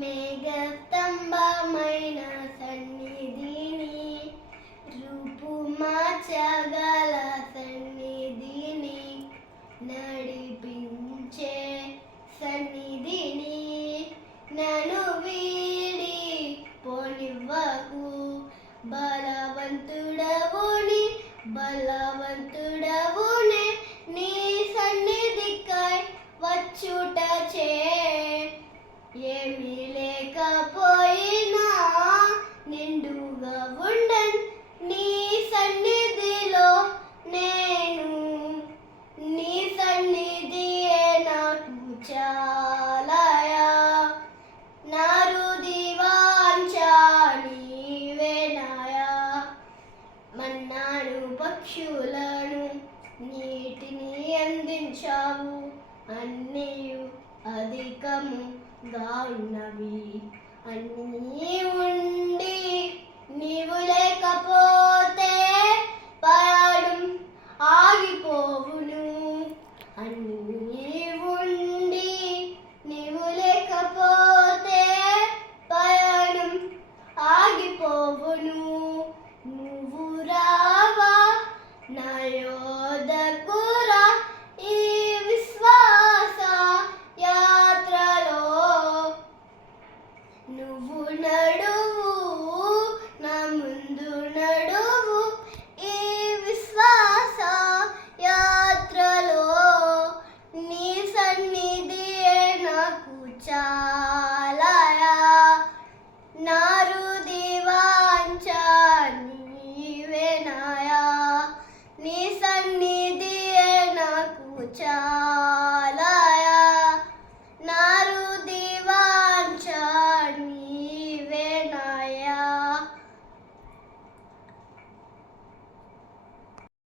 మేఘస్తంభమైన సన్నిధిని, రూపు మార్చగల సన్నిధిని, నడిపించే సన్నిధిని, నన్ను వీడి పోనివ్వకు. బలవంతుడవునే నీ సన్నిధికై వచ్చుటచే, ఏమీ లేకపోయినా నిండుగా ఉండన్ నీ సన్నిధిలో నేను. నీ సన్నిధియే నాకు చాలయా, నా హృది వాంఛ నీవేనయా. మన్నాను పక్షులను నీటిని అందించావు, అన్నీయు అధికముగా ఉన్నవి. అన్నీ ఉండి నీవు లేకపో